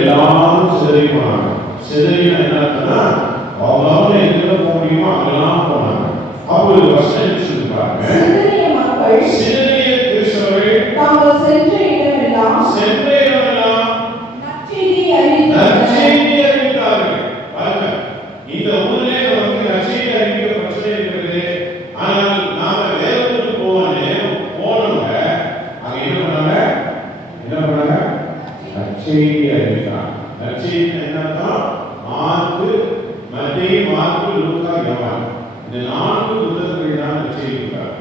எல்லாரும் சிதறி போனாங்க. சிதறினா என்ன அர்த்தம்னா அவங்க எங்க போக முடியுமோ அங்கெல்லாம் போனாங்க. அப்போ ஒரு வசனம் சொல்லிருக்காங்க, சிதறிய கிறிஸ்தவர்கள் தாங்கள் சென்ற இடமெல்லாம் நற்செய்தியை அறிவித்தார்கள். பாருங்க, இந்த ஊரிலே நமக்கு நற்செய்தி அறிவிக்க பிரச்சனை இருக்கிறது. ஆனால் நாம வேற ஊருக்கு போனோங்க, அங்க என்ன பண்ணாங்க? நற்செய்தி அறிவித்தாங்க. நற்செய்தி என்னன்னா மார்க்கு, மத்தேயு, மார்க்கு, லூக்கா, யோவான், இந்த 4 புத்தகங்கள் தான் நற்செய்திகள்.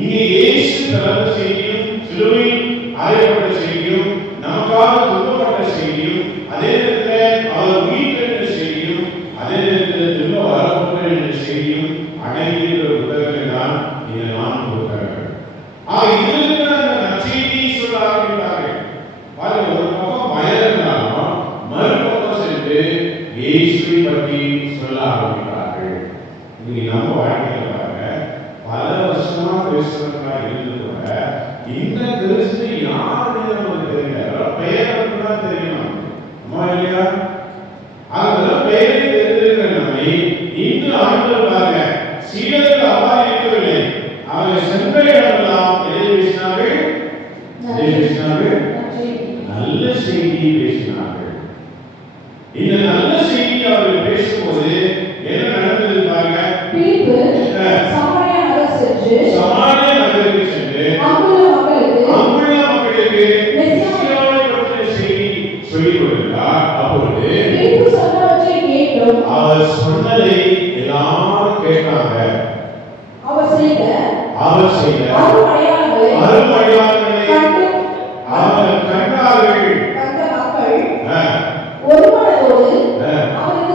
இங்கே இயேசு பிறந்த செய்தியும், சிலுவையில் அறையப்பட்ட செய்தியும், நமக்காக துன்பப்பட்ட செய்தியும், அதே நேரத்தில் அவர் உயிர்த்தெழுந்த செய்தியும், அதே நேரத்தில் திரும்ப வரப்போகிற என்ற செய்தியும் அடங்கிய புத்தகங்கள் தான் இந்த 4 புத்தகங்கள். இதிலிருந்து அந்த நற்செய்தியை சொல்ல ஆரம்பித்தார்கள். பாருங்க, ஒரு பக்கம் பயம் இருந்தாலும் மறுபக்கம் சென்று இயேசுவை பற்றி சொல்ல ஆரம்பித்தார்கள். இன்னைக்கு நம்ம வாழ்க்கையில பாருங்க, பல வருஷமா கிறிஸ்தவர்களா இருந்து கூட இந்த கிறிஸ்து யாருன்னு நமக்கு தெரியல. பெயர் தான் தெரியும். அம்மா இல்லையா? அதெல்லாம் பெயரை தெரிந்திருக்கிற நம்மை இன்று ஆண்டவர் பாருங்க, சீடர்கள் அவ்வாறு இருக்கவில்லை. அவங்க சென்ற இடமெல்லாம் எதை பேசினார்கள்? நல்ல செய்தியை பேசினார்கள். இந்த நல்ல செய்தி அவர்கள் பேசும்போது என்ன நடந்தது பாருங்க. சமாரியா நகருக்கு சென்று அங்குள்ள மக்களுக்கு மெசியாவை பற்றிய செய்தி சொல்லிக் கொடுத்தார். அப்பொழுது அவர் சொன்னதை எல்லாரும் கேட்டாங்க. அவர் செய்த அருமடையாளங்களை அவர்கள் கண்டார்கள். ஒரு மனதோடு அவருக்கு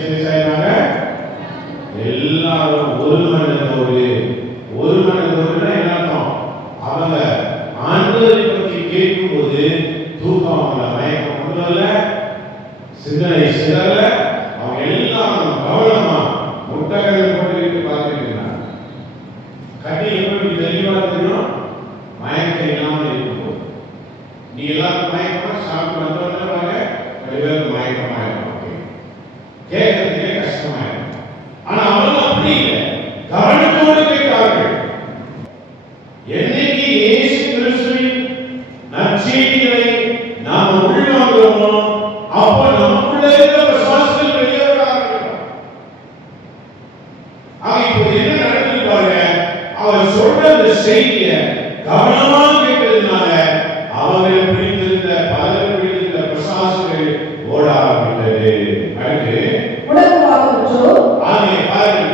செவிசாய்த்தாங்க. எல்லாரும் ஒரு மனதோடு என்ன அர்த்தம்? அவங்க ஆண்டவரை பற்றி கேட்கும் போது தூக்கம் அவங்கள மயக்கம் கொண்டு வரல, சிந்தனை சிதறல. அவங்க எல்லாரும் கவனமா முட்டகைகள் போட்டு பார்த்துருக்கிறாங்க. கட்டி எப்படி தெளிவா தெரியும்? மயக்கம் இல்லாமல் இருக்கும்போது. நீ எல்லாரும் மயக்கமா சாப்பிட்டு வந்தோன்னு பாருங்க, பேருக்கு மயக்கமா இருக்கும், கேட்கறதுக்கே கஷ்டமா இருக்கும். ஆனா அவங்க அப்படி இல்லை, கவனத்தோடு கேட்கிறார்கள். என்னைக்கு இயேசு கிறிஸ்துவின் நற்செய்திகளை நாம் உள்வாங்குகிறோமோ அப்ப நமக்குள்ள இருக்கிற விசுவாசத்தில் வெளியே வர ஆரம்பிக்கும். இப்போ என்ன நடக்குது பாருங்க, அவர் சொல்ற அந்த செய்தியை கவனமா கேட்டதுனால அவர்கள் பிடித்திருந்த பலர் பிடித்திருந்த பிரசாசங்கள் ஓட ஆரம்பித்தது. அடுத்து முடக்குவாதம்.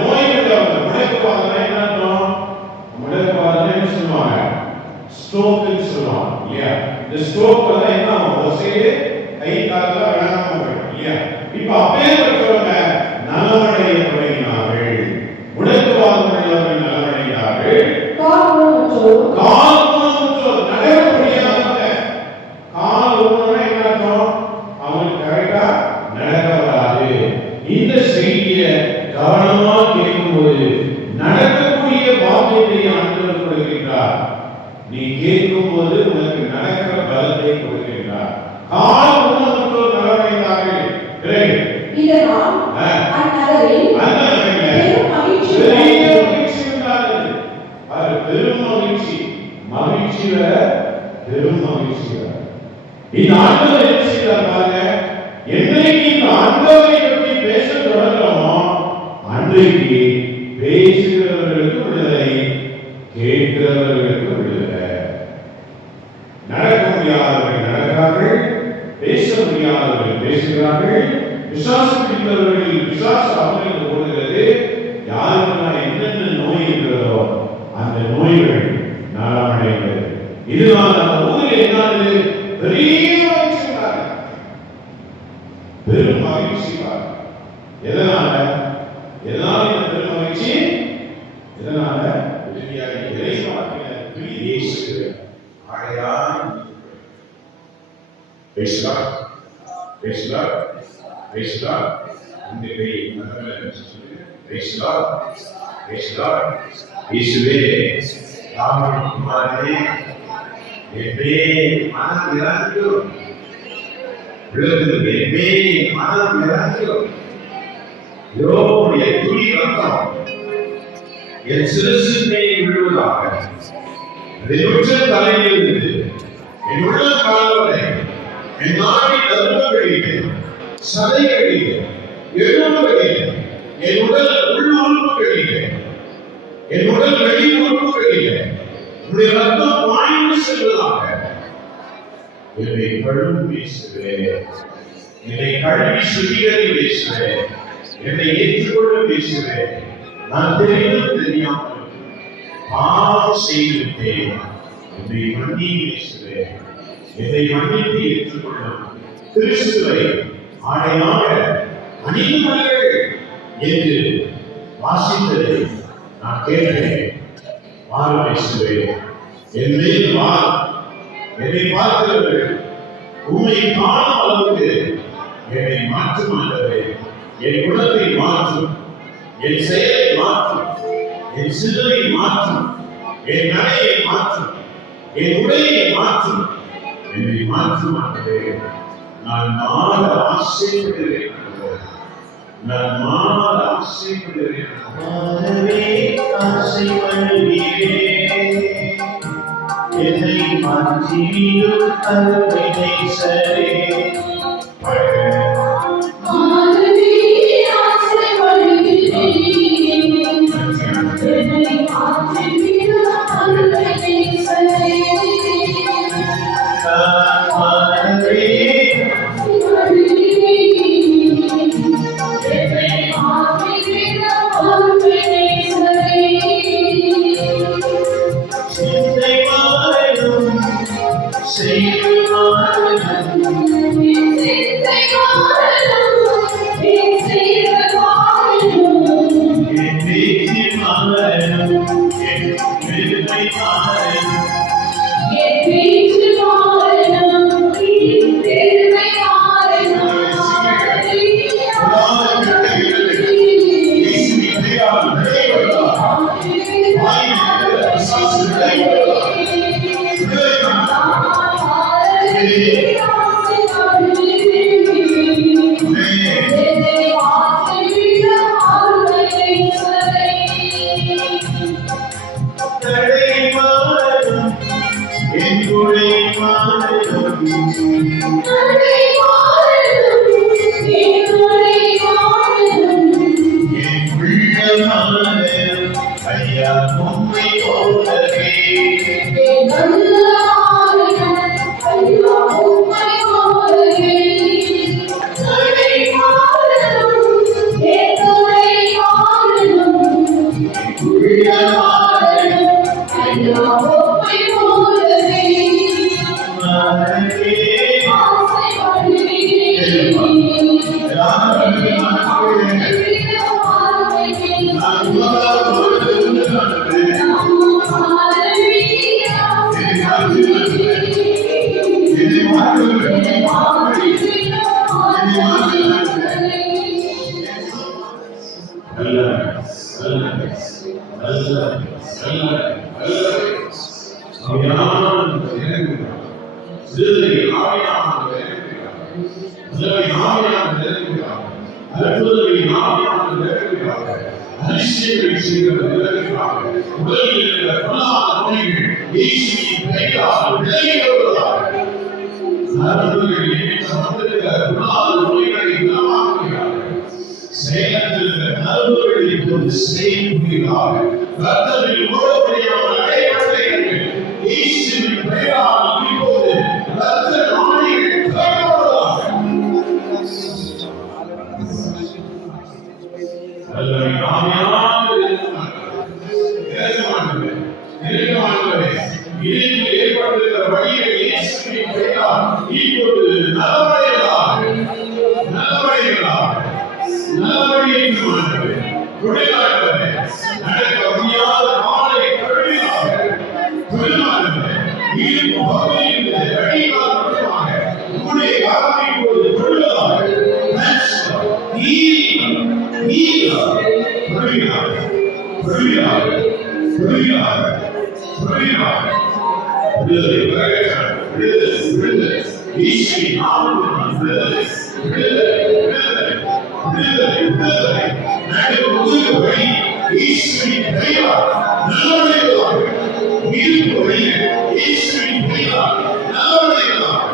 நோய்கள் முடக்குவாதம் என்ன அர்த்தம்? முடக்குவாதம் என்ன சொல்லுவாங்க? ஸ்ட்ரோக்னு சொல்லுவாங்க இல்லையா? இந்த ஸ்ட்ரோக் வந்து என்ன ஒரு சைடு கை கால்ல விளங்காம போயிடும் இல்லையா? இப்ப அப்பேற்பட்டவங்க நலமடைய தொடங்கினார்கள். முடக்குவாதம் உள்ளவர்கள் நலமடைந்தார்கள். கால் நகர முடியாதவங்க, கால் ஊனம்னா என்ன அர்த்தம்? அவங்களுக்கு கரெக்டா நடக்க வராது. இந்த செய்தியை கவனமா கேட்கும்போது நடக்கக்கூடிய பாக்கியத்தை ஆண்டவர் கொடுக்கின்றார். நீ கேட்கும் போது உனக்கு நடக்கிற பலத்தை கொடுக்கின்றார். கால் ஊனமுற்றோர் நலமடைந்தார்கள். இதனால் அந்நகரில் பெரும் மகிழ்ச்சி உண்டானது. பெரும் மகிழ்ச்சி வேற, பெரும் மகிழ்ச்சி வேற. இந்த ஆண்டவர் என்ன செய்தார் பாருங்க, என்னைக்கு இந்த ஆண்டவரை பற்றி பேச தொடங்குறோமோ அன்றைக்கு பேசுகிறவர்களுக்கு விடுதலை, கேட்கிறவர்களுக்கு விடுதலை. நடக்க முடியாதவர்கள் நடக்கிறார்கள், பேச முடியாதவர்கள் பேசுகிறார்கள், விசுவாசம் பிடித்தவர்கள் விசுவாசம் அவர்களுக்கு ஓடுகிறது. யாருக்கெல்லாம் என்னென்ன நோய் இருக்கிறதோ அந்த நோய்கள் நலமடைகிறது. இதனால் அந்த ஊரில் என்னானது? பெரிய மகிழ்ச்சி, பெரும் மகிழ்ச்சி. எதனால இந்த பெரும் மகிழ்ச்சி? எதனால? இயேசுவே ராமன் குமாரனே, எப்பே மனம் இறங்கும், உள்ளத்திற்கு மனம் இறங்கும். யோபுடைய துளி ரத்தம் என் சிரசு மேல் விழுவதாக. உச்ச தலையிலிருந்து என் உள்ள கால்வரை என் நாடி தர்மங்களிலே சதைகளிலே எலும்புகளிலே என் உடல் உள் உறுப்புகளிலே என் உடல் வெளி உறுப்புகளிலே உடைய ரத்தம் பாய்ந்து செல்வதாக. என்னை கழுவி பேசுகிறேன், என்னை கழுவி சுத்திகரி பேசுகிறேன், என்னை ஏற்றுக்கொள்ள பேசுகிறேன். நான் தெரிந்தும் தெரியாமல் பாவம் செய்திருந்தேன், என்னை மன்னி பேசுகிறேன், என்னை மன்னித்து ஏற்றுக்கொள்ளும். கிறிஸ்துவை ஆடையாக அணிந்தவர்கள் என்று வாசித்ததை நான் கேட்கிறேன். வார பேசுகிறேன், என்னை என்னை பார்க்கிறவர்கள் உண்மை காணும் அளவுக்கு என்னை மாற்றும் ஆண்டவரே. என் குணத்தை மாற்றும், என் செயலை மாற்றும், என் சிந்தனை மாற்றும், என் நடையை மாற்றும், என் உடையை மாற்றும், என்னை மாற்றும் ஆண்டவரே. நான் மாற ஆசைப்படுகிறேன், நான் மாற ஆசைப்படுகிறேன், மாறவே ஆசைப்படுகிறேன். என்னை மாற்றிடும் கருணை சரே. இயேசுவின் நாமத்தில் விடுதலை விடுதலை விடுதலை விடுதலை நடு முதுகு வழி இயேசுவின் பெயரால் நல்லவர்களாக இடுப்பு வழி இயேசுவின் பெயரால் நல்லவர்களாக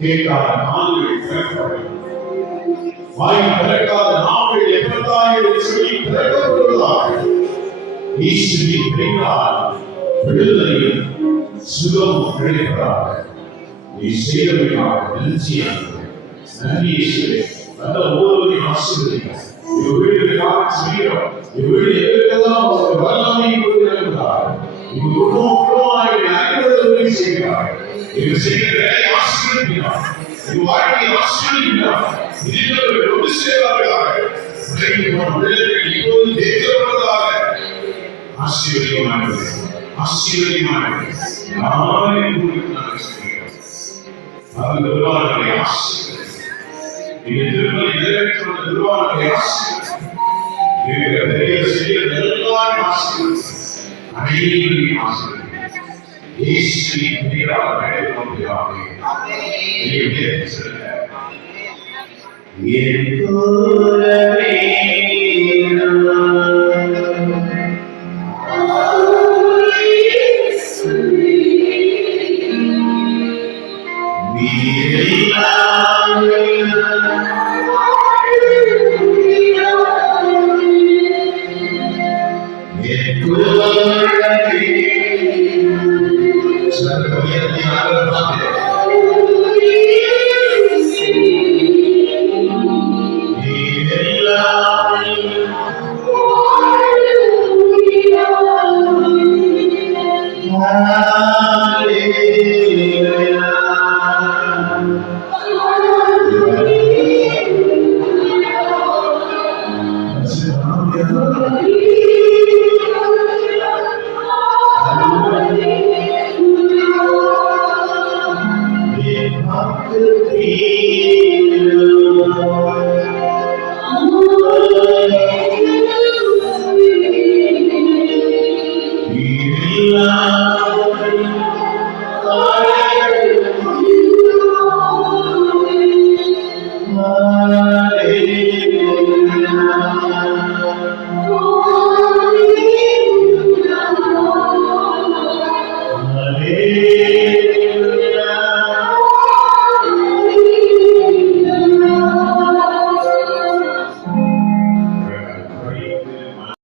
கேட்காத காதுகள் திறக்கப்படும், வாய் திறக்காத நாவுகள் எப்பதாய் சொல்லி திறக்கப்படுவதாக. இயேசுவின் பெயரால் விடுதலையும் சுகமும் கிடைப்பதாக. நீ செய்தவையாக நன்றியாக நன்றி இயேசுவே. அந்த ஒவ்வொருவரையும் ஆசீர்வதிக்க வீடுகளுக்காக செய்கிறோம். வீடு எதற்கெல்லாம் ஒரு வல்லமை கொண்டிருக்கிறார். குடும்பமாய் அனைவரும் செய்கிறார். இது செய்கிற வேலை ஆசீர்வதிக்கிறார். இது வாழ்க்கையை ஆசீர்வதிக்கிறார். இதில் ஒன்று செய்வார்களாக இப்போது தேர்ந்தெடுப்பதாக ஆசீர்வதிக்கமானது ஆசீர்வதிக்கமானது யாரையும் குறித்து நாங்கள் செய்கிறோம். அந்த நிர்வாகங்களை ஆசீர்வதி இது திருமலை நிறைவேற்ற நிர்வாகங்களை ஆசீர்வதி செய்ய எல்லாரும் ஆசீர்வதி அனைவரையும் ஆசீர்வதி இயேசுவின் பெயரால் அழைக்கப்படுகிறார்கள்.